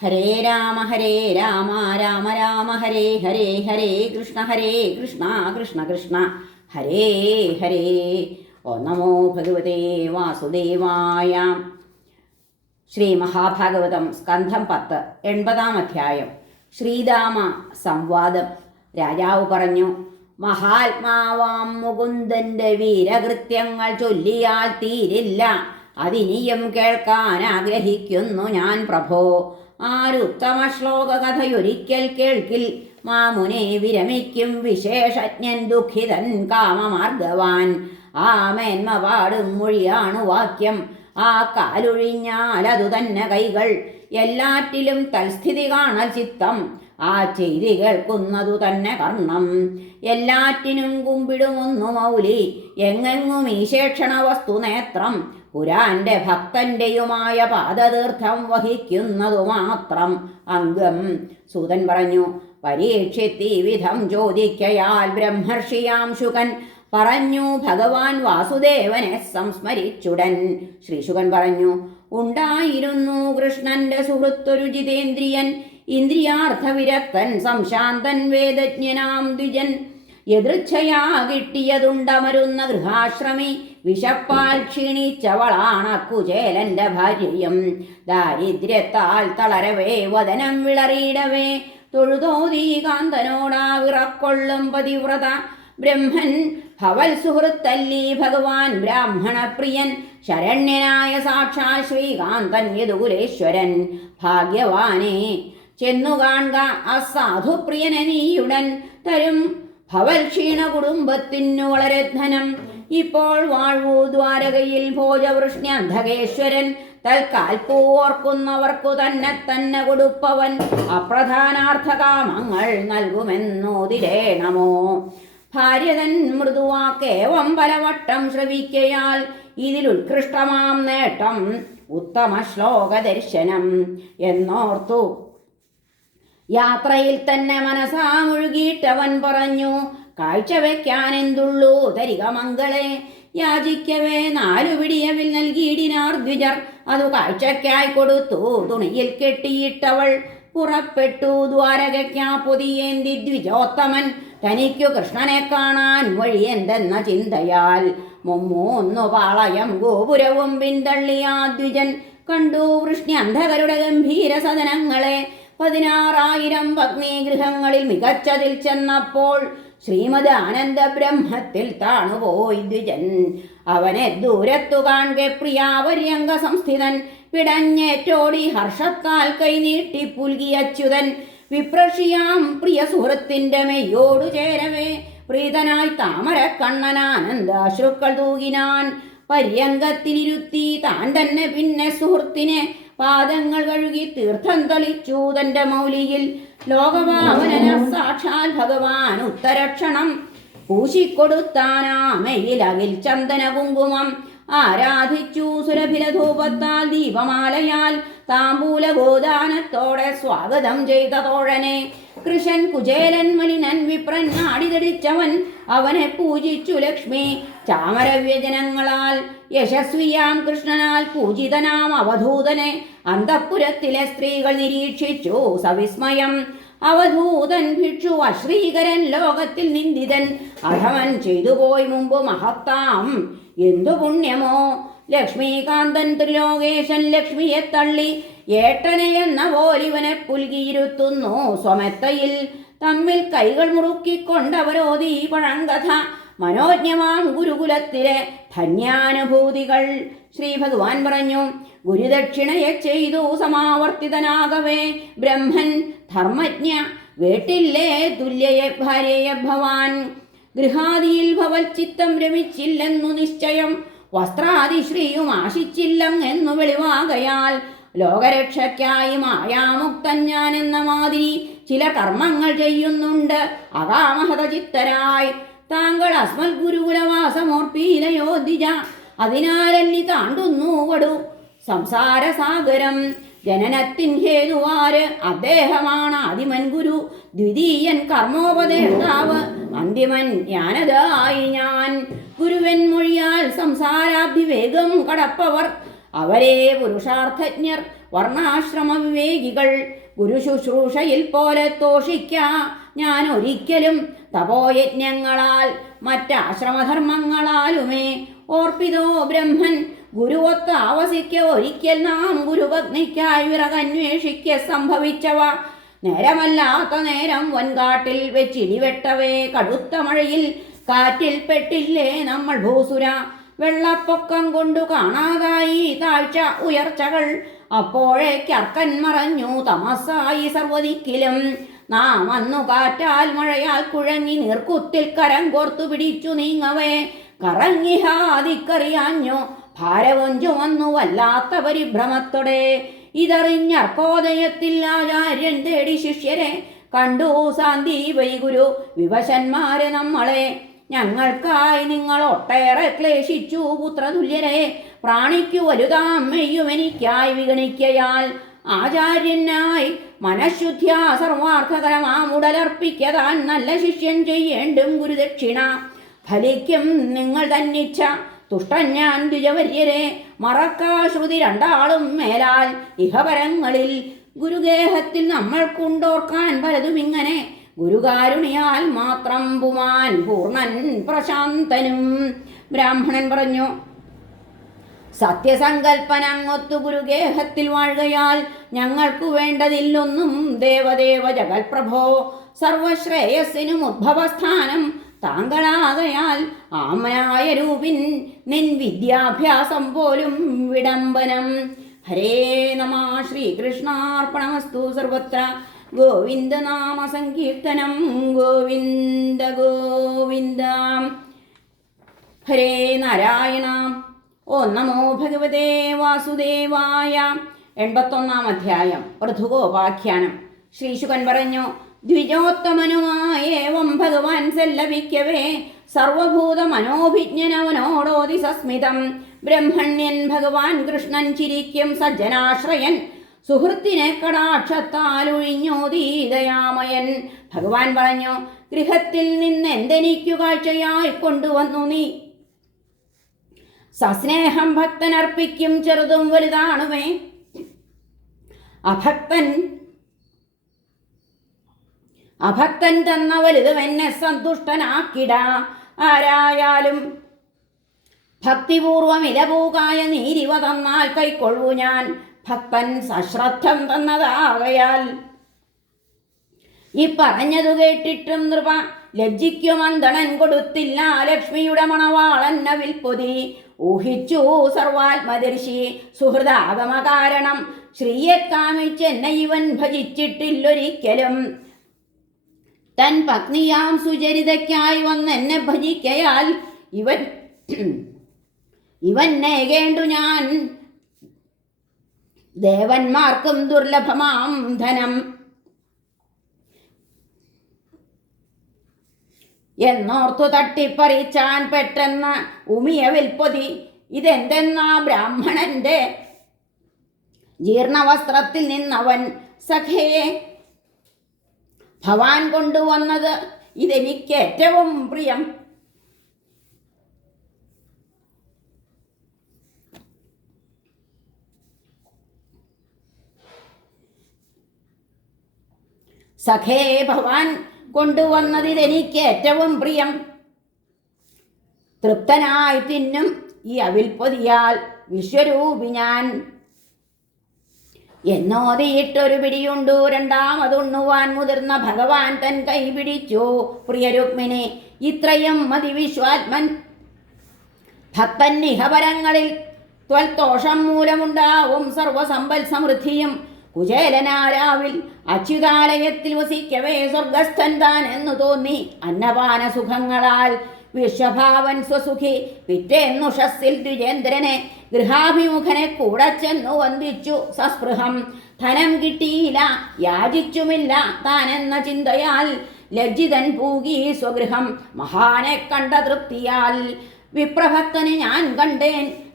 ഹരേ രാമ രാമ രാമ ഹരേ ഹരേ ഹരേ കൃഷ്ണ കൃഷ്ണ കൃഷ്ണ ഹരേ ഹരേ. ഓ നമോ ഭഗവതേ വാസുദേവായ. ശ്രീ മഹാഭാഗവതം സ്കന്ധം 10 80-ാം അധ്യായം. ശ്രീരാമ സംവാദം. രാജാവ് പറഞ്ഞു, മഹാത്മാവാം മുകുന്ദന്റെ വീരകൃത്യങ്ങൾ ചൊല്ലിയാൽ തീരില്ല. അതിനിയും കേൾക്കാൻ ആഗ്രഹിക്കുന്നു ഞാൻ പ്രഭോ. ആരുത്തമ ശ്ലോക കഥയൊരിക്കൽ കേൾക്കിൽ. മാമുനെ വിരമിക്കും വിശേഷജ്ഞൻ ദുഃഖിതൻ കാമമാർഗവാൻ. ആ മേന്മ പാടും മൊഴിയാണു വാക്യം. ആ കാലൊഴിഞ്ഞാൽ അതു തന്നെ കൈകൾ. എല്ലാറ്റിലും തൽസ്ഥിതി കാണൽ ചിത്തം. ആ ചെയ്തി കേൾക്കുന്നതു തന്നെ കർണം. എല്ലാറ്റിനും കുമ്പിടുമൊന്നു മൗലി. എങ്ങെങ്ങും ഈശേക്ഷണ വസ്തു നേത്രം. പുരാന്റെ ഭക്തന്റെയുമായ പാദതീർത്ഥം വഹിക്കുന്നതു മാത്രം അംഗം. സൂതൻ പറഞ്ഞു, പരീക്ഷിത്തി വിധം ചോദിക്കയാൽ ബ്രഹ്മർഷിയാം ശുകൻ പറഞ്ഞു ഭഗവാൻ വാസുദേവനെ സംസ്മരിച്ചുടൻ. ശ്രീശുകൻ പറഞ്ഞു, ഉണ്ടായിരുന്നു കൃഷ്ണന്റെ സുഹൃത്തൊരു ജിതേന്ദ്രിയൻ. ഇന്ദ്രിയാർത്ഥവിരക്തൻ സംശാന്തൻ വേദജ്ഞനാം ദ്വിജൻ. എതൃച്ഛയാ കിട്ടിയതുണ്ടമരുന്ന ഗൃഹാശ്രമി. വിശപ്പാൽ ക്ഷീണിച്ചവളാണ് കുചേലന്റെ ഭാര്യയും. ദാരിദ്ര്യത്താൽ തളരവേ വദനം വിളറിയിടവേ തൊഴുതോതി കാന്തനോടാ വിറക്കൊള്ളും പതിവ്രത. ബ്രഹ്മൻ ഭവൽ സുഹൃത്തല്ലി ഭഗവാൻ ബ്രാഹ്മണപ്രിയൻ. ശരണ്യനായ സാക്ഷാൽ ശ്രീകാന്തൻ യദുകുലേശ്വരൻ. ഭാഗ്യവാനെ ചെന്നു കാൺക അസാധുപ്രിയനെ നീയുടൻ. തരും ഭവൽ ക്ഷീണ കുടുംബത്തിനു വളരെ ധനം. ഇപ്പോൾ വാഴ്വൂ ദ്വാരകയിൽ ഭോജവൃഷ്ണ്യന്ധകേശ്വരൻ. തൽക്കാൽപ്പൂ ഓർക്കുന്നവർക്കു തന്നെ തന്നെ കൊടുപ്പവൻ. അപ്രധാനാർത്ഥകാമങ്ങൾ നൽകുമെന്നോതിരേണമോ. ഭാര്യതൻ മൃദുവാക്കേവം പലവട്ടം ശ്രവിക്കയാൽ ഇതിലുത്കൃഷ്ടമാം നേട്ടം ഉത്തമ ശ്ലോക ദർശനം എന്നോർത്തു യാത്രയിൽ തന്നെ മനസാ മുഴുകിയിട്ടവൻ പറഞ്ഞു, കാഴ്ചവെക്കാൻ എന്തുള്ളൂ തരിക മംഗളെ. യാചിക്കവേ 4 പിടിയവിൽ നൽകിയിടിനാർ ദ്വിജർ. അതു കാഴ്ചയ്ക്കായി കൊടുത്തു തുണിയിൽ കെട്ടിയിട്ടവൾ. പുറപ്പെട്ടു ദ്വാരകയ്ക്കാ പൊതിയേന്തി ദ്വിജോത്തമൻ. തനിക്കു കൃഷ്ണനെ കാണാൻ വഴി എന്തെന്ന ചിന്തയാൽ 3 പാളയം ഗോപുരവും പിന്തള്ളിയാ ദ്വിജൻ. കണ്ടു വൃഷ്ണ്യന്ധകരുടെ ഗംഭീര സദനങ്ങളെ. 16,000 ഭഗ്നീഗൃഹങ്ങളിൽ മികച്ചതിൽ ചെന്നപ്പോൾ ശ്രീമദ് ആനന്ദ ബ്രഹ്മത്തിൽ താണുപോയി ദ്വിജൻ. അവനെ ദൂരത്തു കാൺകെ പ്രിയാവര്യംഗ സംസ്ഥിതൻ. പിടഞ്ഞേറ്റോടി ഹർഷത്താൽ കൈനീട്ടി പുൽകിയച്യുതൻ. വിപ്രഷിയാം പ്രിയ സുഹൃത്തിന്റെ മെയ്യോടു ചേരവേ പ്രീതനായി താമര കണ്ണനാനന്ദാശ്രുക്കൾ തൂകിനാൻ. പര്യങ്കത്തിലിരുത്തി താൻ തന്നെ പിന്നെ സുഹൃത്തിനെ പാദങ്ങൾ കഴുകി തീർത്ഥം തളിച്ചു തന്റെ മൗലിയിൽ. ലോകപാവനന സാക്ഷാൽ ഭഗവാൻ ഉത്തരക്ഷണം പൂശിക്കൊടുത്താനാമയിൽ അകിൽ ചന്ദന കുങ്കുമം. ആരാധിച്ചു സുരഭിലധൂപത്താൽ ദീപമാലയാൽ താമ്പൂല ഗോദാനത്തോടെ സ്വാഗതം ചെയ്ത തോഴനെ. കൃഷൻ കുചേലൻ മലിനൻ വിപ്രൻ ആടിതടിച്ചവൻ. അവനെ പൂജിച്ചു ലക്ഷ്മി ചാമരവ്യജനങ്ങളാൽ. യശസ്വിയാം കൃഷ്ണനാൽ പൂജിതനാം അവധൂതനെ അന്തഃപുരത്തിലെ സ്ത്രീകൾ നിരീക്ഷിച്ചു സവിസ്മയം. അവധൂതൻ ഭിക്ഷു അശ്രീകരൻ ലോകത്തിൽ നിന്ദിതൻ. അധമൻ ചെയ്തുപോയി മുമ്പ് മഹത്താം എന്തു പുണ്യമോ. ലക്ഷ്മീകാന്തൻ ത്രിലോകേശൻ ലക്ഷ്മിയെ തള്ളി ഏട്ടനെയെന്ന പോലിവനെ പുൽകിയിരുത്തുന്നു സ്വമെത്തയിൽ. തമ്മിൽ കൈകൾ മുറുക്കിക്കൊണ്ടവരോധി പഴങ്കഥ. മനോജ്ഞമാം ഗുരുകുലത്തിലെ ധന്യാനുഭൂതികൾ. ശ്രീ ഭഗവാൻ പറഞ്ഞു, ഗുരുദക്ഷിണയെ ചെയ്തു സമാവർത്തിതനാകവേ ബ്രഹ്മൻ ധർമ്മജ്ഞ വേട്ടില്ലേ തുല്യയെ ഭാര്യയെ ഭവാൻ. ഗൃഹാദിയിൽ ഭവൽ ചിത്തം രമിച്ചില്ലെന്നു നിശ്ചയം. വസ്ത്രാദി ശ്രീയും ആശിച്ചില്ലെന്നു വെളിവാകയാൽ. ലോകരക്ഷയ്ക്കായി മായാമുക്തൻ ഞാൻ എന്ന മാതിരി ചില കർമ്മങ്ങൾ ചെയ്യുന്നുണ്ട് അകാമഹതചിത്തരായി. താങ്കൾ അസ്മൽ ഗുരുകുലവാസമോർപ്പീലയോ ദ്വിജ. അതിനാലല്ലി താണ്ടുന്നു വടു സംസാരസാഗരം. ജനനത്തിൻ ഹേതുവാര് അദ്ദേഹമാണ് ആദിമൻ ഗുരു. ദ്വിതീയൻ കർമ്മോപദേഷ്ടാവ് അന്തിമൻ ജ്ഞാനദായി ഞാൻ. ഗുരുവൻ മൊഴിയാൽ സംസാരാഭിവേഗം കടപ്പവർ. അവരെ പുരുഷാർത്ഥജ്ഞർ വർണ്ണാശ്രമ വിവേകികൾ. ഗുരു ശുശ്രൂഷയിൽ പോലെ തോഷിക്ക ഞാൻ ഒരിക്കലും തപോയജ്ഞങ്ങളാൽ മറ്റാശ്രമധർമ്മങ്ങളാലുമേ. ഓർപ്പിതോ ബ്രഹ്മൻ ഗുരുവൊത്ത ആവസിക്ക ഒരിക്കൽ നാം ഗുരുപത്നിക്കായി വിറകന്വേഷിക്ക സംഭവിച്ചവ. നേരമല്ലാത്ത നേരം വൻകാട്ടിൽ വെച്ചിടിവെട്ടവേ, കടുത്ത മഴയിൽ കാറ്റിൽ പെട്ടില്ലേ നമ്മൾ ഭൂസുര. വെള്ളപ്പൊക്കം കൊണ്ടു കാണാതായി താഴ്ച ഉയർച്ചകൾ, അപ്പോഴേക്കർക്കൻ മറഞ്ഞു തമസായി സർവദിക്കിലും. നാം അന്നു കാറ്റാൽ മഴയാൽ കുഴങ്ങി നീർക്കുത്തിൽ കരം കോർത്തു പിടിച്ചു നീങ്ങവേ, കറങ്ങിഹാദിക്കറിയാഞ്ഞു ഭാരവും ചുമന്നു വല്ലാത്ത പരിഭ്രമത്തോടെ. ഇതറിഞ്ഞർക്കോദയത്തിൽ ആചാര്യൻ തേടി ശിഷ്യരെ കണ്ടു സാന്ദീപൈ ഗുരു വിവശന്മാരെ നമ്മളെ. ഞങ്ങൾക്കായി നിങ്ങൾ ഒട്ടേറെ ക്ലേശിച്ചു പുത്രതുല്യരെ, പ്രാണിക്കു വലുതാം മെയ്യുമെനിക്കായി വിഗണിക്കയാൽ. ആചാര്യനായി മനഃശുദ്ധ്യാ സർവാർത്ഥകരമാമുടലർപ്പിക്കതാൻ നല്ല ശിഷ്യൻ ചെയ്യേണ്ടും ഗുരുദക്ഷിണ. ഫലിക്കും നിങ്ങൾ തന്നിച്ഛ തുഷ്ടൻ ഞാൻ ദ്വിജവര്യരെ, മറക്കാശ്രുതി രണ്ടാളും മേലാൽ ഇഹപരങ്ങളിൽ. ഗുരുഗേഹത്തിൽ നമ്മൾക്കുണ്ടോർക്കാൻ പലതുമിങ്ങനെ, ഗുരുകാരുണിയാൽ മാത്രം പുമാൻ പൂർണ്ണൻ പ്രശാന്തനും. ബ്രാഹ്മണൻ പറഞ്ഞു, സത്യസങ്കൽപ്പനങ്ങൊത്തു ഗുരുഗേഹത്തിൽ വാഴുകയാൽ ഞങ്ങൾക്കു വേണ്ടതില്ലൊന്നും. ദേവദേവ ജഗൽപ്രഭോ, സർവശ്രേയസ്സിനും ഉദ്ഭവസ്ഥാനം താങ്കളാകയാൽ ആമനായ രൂപിൻ നിൻ വിദ്യാഭ്യാസം പോലും വിഡംബനം. ഹരേ നമഃ. ശ്രീകൃഷ്ണാർപ്പണമസ്തു. സർവത്ര ഗോവിന്ദ നാമ സങ്കീർത്തനം. ഗോവിന്ദ ഗോവിന്ദ. ഹരേ നാരായണ. ഓം നമോ ഭഗവതേ വാസുദേവായ. 81-ാം അധ്യായം. പൃഥുകോപാഖ്യാനം. ശ്രീശുകൻ പറഞ്ഞു, ദ്വിജോത്തമനുമായേവം ഭഗവാൻ സല്ലപിക്കവേ, സർവഭൂത മനോഭിജ്ഞനവനോടോതി സസ്മിതം. ബ്രഹ്മണ്യൻ ഭഗവാൻ കൃഷ്ണൻ ചിരിക്കും സജ്ജനാശ്രയൻ, സുഹൃത്തിനെ കടാക്ഷത്താലൊഴിഞ്ഞോതി ദയാമയൻ. ഭഗവാൻ പറഞ്ഞു, ഗൃഹത്തിൽ നിന്ന് എന്തെനിക്കു കാഴ്ചയായി കൊണ്ടുവന്നു നീ. സസ്നേഹം ഭക്തനർപ്പിക്കും ചെറുതും വലുതാണുമേ. അഭക്തൻ തന്ന വലുതും എന്നെ സന്തുഷ്ടനാക്കിട. ആരായാലും ഭക്തിപൂർവം ഇലപൂകായ നീരിവ തന്നാൽ കൈക്കൊള്ളു ഞാൻ. ഭക്തൻ സശ്രദ്ധം തന്നതാകയാൽ. ഈ പറഞ്ഞതു കേട്ടിട്ടും നൃപ ലജ്ജിക്കുമന്തണൻ കൊടുത്തില്ല ലക്ഷ്മിയുടെ മണവാളന്ന വിൽപ്പൊതി. ഊഹിച്ചു സർവാത്മദർശി സുഹൃദാഗമ കാരണം, ശ്രീയെ കാമിച്ചെന്നെ ഇവൻ ഭജിച്ചിട്ടില്ലൊരിക്കലും. തൻ പത്നിയാം സുചരിതയ്ക്കായി വന്നെന്നെ ഭജിക്കയാൽ ഇവൻ നേകേണ്ടു ഞാൻ ദേവന്മാർക്കും ദുർലഭമാം ധനം. എന്നോർത്തു തട്ടിപ്പറിച്ചാൻ പെട്ടെന്ന് ഉമിയ വിൽപ്പൊതി. ഇതെന്തെന്നാ ബ്രാഹ്മണന്റെ ജീർണവസ്ത്രത്തിൽ നിന്നവൻ. സഖേ, ഭവാൻ കൊണ്ടുവന്നത് ഇതെനിക്ക് ഏറ്റവും പ്രിയം. സഖേ, ഭവാൻ കൊണ്ടുവന്നതിതെനിക്ക് ഏറ്റവും പ്രിയം. തൃപ്തനായി തിന്നും ഈ അവിൽപ്പൊതിയാൽ വിശ്വരൂപി ഞാൻ. എന്നോതിയിട്ടൊരു പിടിയുണ്ടു രണ്ടാമതുണ്ണുവാൻ മുതിർന്ന ഭഗവാൻ തൻ കൈ പിടിച്ചു പ്രിയ രുക്മിണി. ഇത്രയും മതി വിശ്വാത്മൻ ഭക്തൻ ഇഹപരങ്ങളിൽ ത്വൽത്തോഷം മൂലമുണ്ടാവും സർവസമ്പൽ സമൃദ്ധിയും. കുചേലനാരാവിൽ അച്യുതാലയത്തിൽ വസിക്കവേ സ്വർഗസ്ഥൻ താൻ എന്നു തോന്നി. അന്നപാന സുഖങ്ങളാൽ വിശ്വഭാവൻ സ്വസുഖി. പിറ്റേന്നുഷസ്സിൽ ദ്വിജേന്ദ്രനെ ഗൃഹാഭിമുഖനെ കൂടെ ചെന്നു വന്ദിച്ചു സസ്പൃഹം. ധനം കിട്ടിയില്ല, യാചിച്ചുമില്ല താനെന്ന ചിന്തയാൽ. ലജ്ജിതൻ പൂകി സ്വഗൃഹം മഹാനെ കണ്ട തൃപ്തിയാൽ. വിപ്രഭക്തന് ഞാൻ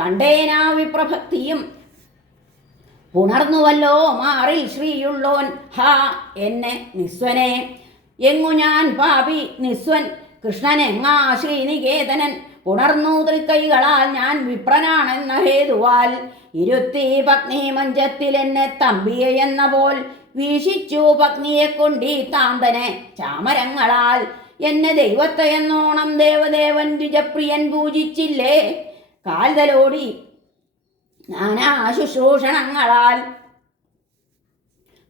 കണ്ടേനാ വിപ്രഭക്തിയും. പുണർന്നുവല്ലോ മാറിൽ ശ്രീയുള്ളോൻ. ഹാ എന്നെ നിസ്വനെ, എങ്ങു ഞാൻ പാപി നിസ്വൻ. കൃഷ്ണനെങ്ങാ ശ്രീനികേതനൻ പുണർന്നു തൃക്കൈകളാൽ ഞാൻ വിപ്രനാണെന്ന ഹേതുവാൽ ഇരുത്തി പത്നി മഞ്ചത്തിൽ എന്നെ തമ്പിയെ എന്ന പോൽ വീശിച്ചു പത്നിയെ കൊണ്ടീ താന്തനെ ചാമരങ്ങളാൽ എന്നെ ദൈവത്തെ എന്നോണം ദേവദേവൻ ദ്വിജപ്രിയൻ പൂജിച്ചില്ലേ കാൽതലോടി നാനാ ശുശ്രൂഷണങ്ങളാൽ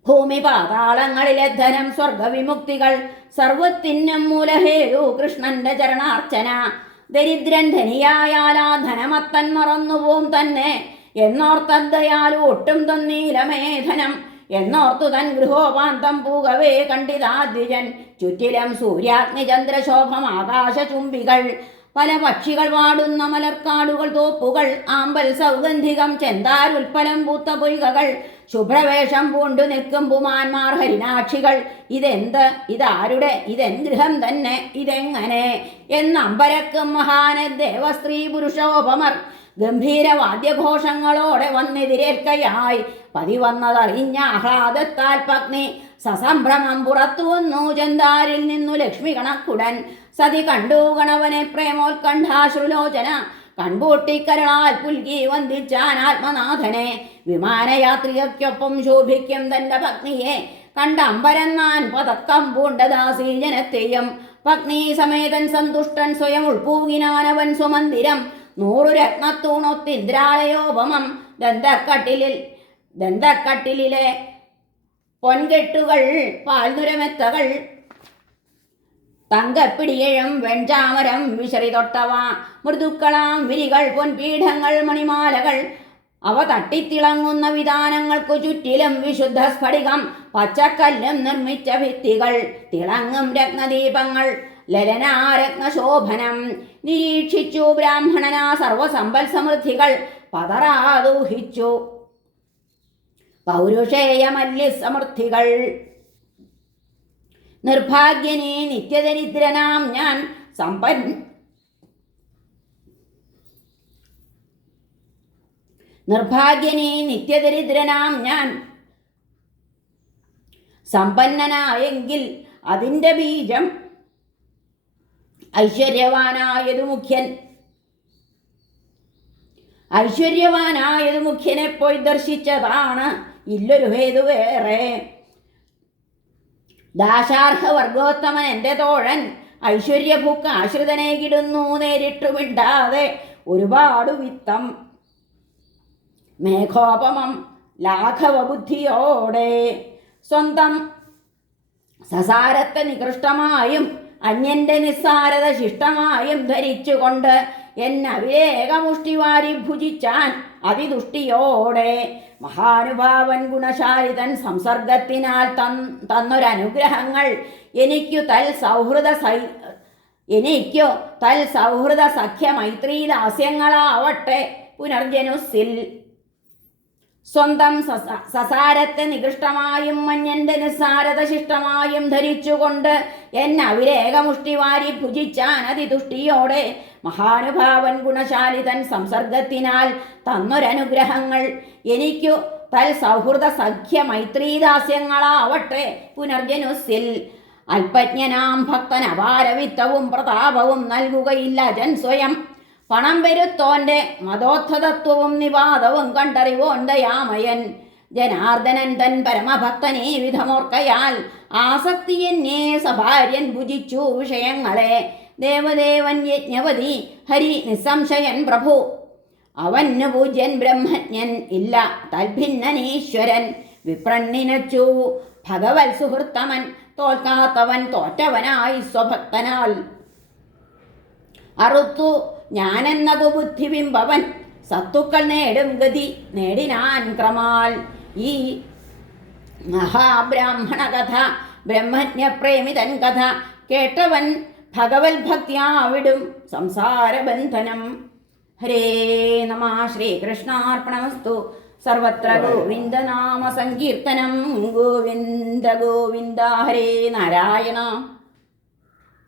ഭൂമി പാതാളങ്ങളിലെ ധനം സ്വർഗവിമുക്തികൾ സർവത്തിനും മൂലഹേതു കൃഷ്ണന്റെ ചരണാർച്ചന ദരിദ്രൻ ധനിയായാൽ ആ ധനമത്തൻ മറന്നുപോം തന്നെ എന്നോർത്തദ്ദയാൽ ഒട്ടും തന്നീലമേ ധനം എന്നോർത്തു തൻ ഗൃഹോപാന്തം പൂകവേ കണ്ടിതാദ്വിജൻ ചുറ്റിലും സൂര്യാഗ്നി ചന്ദ്രശോഭം ആകാശചുംബികൾ പല പക്ഷികൾ പാടുന്ന മലർക്കാടുകൾ തോപ്പുകൾ ആമ്പൽ സൗഗന്ധികം ചെന്താരുൽപ്പലം പൂത്ത പൊയ്കകൾ ശുഭ്രവേഷം പൂണ്ടു നിൽക്കും പുമാന്മാർ ഹരിനാക്ഷികൾ ഇതെന്ത് ഇതാരുടെ ഇതെൻ ഗൃഹം തന്നെ ഇതെങ്ങനെ എന്നമ്പരക്കും മഹാന ദേവസ്ത്രീ പുരുഷോപമർ ഗംഭീരവാദ്യഘോഷങ്ങളോടെ വന്നെതിരേൽക്കയായി പതിവന്നതറിഞ്ഞ ആഹ്ലാദത്താൽ പത്നി സസംഭ്രമം പുറത്തു വന്നു ചെന്താരിൽ നിന്നു ലക്ഷ്മി കണക്കുടൻ സതി കണ്ടു ഗണവനെ പ്രേമോത്കണ്ഠാശ്രുലോചന കൺപൂട്ടിക്കരളാൽ പുൽകി വന്ദിച്ചാൻ ആത്മനാഥനെ വിമാനയാത്രികയ്ക്കൊപ്പം ശോഭിക്കും തന്റെ പത്നിയെ കണ്ടമ്പരന്നാൻ പതക്കം പൂണ്ടദാസീ ജനത്തെയും പത്നി സമേതൻ സന്തുഷ്ടൻ സ്വയം ഉൾപൂകിനാനവൻ സുമന്ദിരം 100 രത്നത്തൂണൊത്തിന്ദ്രാലയോപമം ദന്തക്കട്ടിലിലെ പൊൻകെട്ടുകൾ പാൽനുരമെത്തകൾ തങ്കപ്പിടിയഴും വെൺചാമരം വിശറി തൊട്ടവ മൃദുക്കളാം വിരികൾ പൊൻപീഠങ്ങൾ മണിമാലകൾ അവ തട്ടിത്തിളങ്ങുന്ന വിധാനങ്ങൾക്കു ചുറ്റിലും വിശുദ്ധ സ്ഫടികം പച്ചക്കല്ലും നിർമ്മിച്ച ഭിത്തികൾ തിളങ്ങും രത്നദീപങ്ങൾ ലലനാരത്നശോഭനം നിരീക്ഷിച്ചു ബ്രാഹ്മണനാ സർവസമ്പൽ സമൃദ്ധികൾ പതറാദൂഹിച്ചു പൗരുഷേയമല്യ സമൃദ്ധികൾ നിർഭാഗ്യനീ നിത്യദരിദ്രനാം ഞാൻ സമ്പന്നനായെങ്കിൽ അതിൻ്റെ ബീജം ഐശ്വര്യവാനായതു മുഖ്യനെ പോയി ദർശിച്ചതാണ് ഇല്ലൊരു ഹേതു വേറെ ദാശാർഹ വർഗോത്തമൻ എൻ്റെ തോഴൻ ഐശ്വര്യഭൂക്ക് ആശ്രിതനെ കിടുന്നു നേരിട്ടു വിടാതെ ഒരുപാട് വിത്തം മേഘോപമം ലാഘവ ബുദ്ധിയോടെ സ്വന്തം സസാരത്തെ നികൃഷ്ടമായും അന്യന്റെ നിസ്സാരത ശിഷ്ടമായും ധരിച്ചുകൊണ്ട് എന്നവിവേകമുഷ്ടിവാരി ഭുജിച്ചാൻ അതിദുഷ്ടിയോടെ മഹാനുഭാവൻ ഗുണശാലിതൻ സംസർഗത്തിനാൽ തന്നൊരനുഗ്രഹങ്ങൾ എനിക്കു തൽ സൗഹൃദ സഖ്യ മൈത്രീ ദാസ്യങ്ങളാവട്ടെ പുനർജനുസിൽ സ്വന്തം സസാരത്തെ നികൃഷ്ടമായും മഞ്ഞന്റെ നിസ്സാരത ശിഷ്ടമായും ധരിച്ചുകൊണ്ട് എന്നവിവേകമുഷ്ടിവാരി ഭുജിച്ചാൻ അതിതുഷ്ടിയോടെ മഹാനുഭാവൻ ഗുണശാലിതൻ സംസർഗത്തിനാൽ തന്നൊരനുഗ്രഹങ്ങൾ എനിക്കു തൽ സൗഹൃദ സഖ്യ മൈത്രീദാസ്യങ്ങളാവട്ടെ പുനർജനുസിൽ അല്പജ്ഞനാം ഭക്തൻ അപാരവിത്തവും പ്രതാപവും നൽകുകയില്ല ജൻ സ്വയം പണം പെരുത്തോന്റെ മതോത്ഥതത്വവും നിവാദവും കണ്ടറിവോണ്ടയാമയൻ ജനാർദ്ദനൻ തൻ പരമഭക്തനീ വിധമോർക്കയാൽ ആസക്തി എന്നേ സഭാര്യൻ ഭുജിച്ചു വിഷയങ്ങളെ ദേവദേവൻ യജ്ഞവതി ഹരി നിസ്സംശയൻ പ്രഭു അവന്നു പൂജ്യൻ ബ്രഹ്മജ്ഞൻ ഇല്ല തൽഭിന്നനീശ്വരൻ വിപ്രണ്ണിനച്ചു ഭഗവത് സുഹൃത്തമൻ തോൽക്കാത്തവൻ തോറ്റവനായി സ്വഭക്തനാൽ അറുത്തു ഞാനെന്ന കുബുദ്ധിബിംബവൻ സത്തുക്കൾ നേടും ഗതി നേടിനാൻ ക്രമാൽ ഈ മഹാബ്രാഹ്മണ കഥ ബ്രഹ്മജ്ഞപ്രേമിതൻ കഥ കേട്ടവൻ ഭഗവത് ഭക്തിയാവിടും സംസാരബന്ധനം. ഹരേ നമ. ശ്രീകൃഷ്ണാർപ്പണമസ്തു. സർവത്ര ഗോവിന്ദനാമ സങ്കീർത്തനം. ഗോവിന്ദ ഗോവിന്ദ. ഹരേ നാരായണ.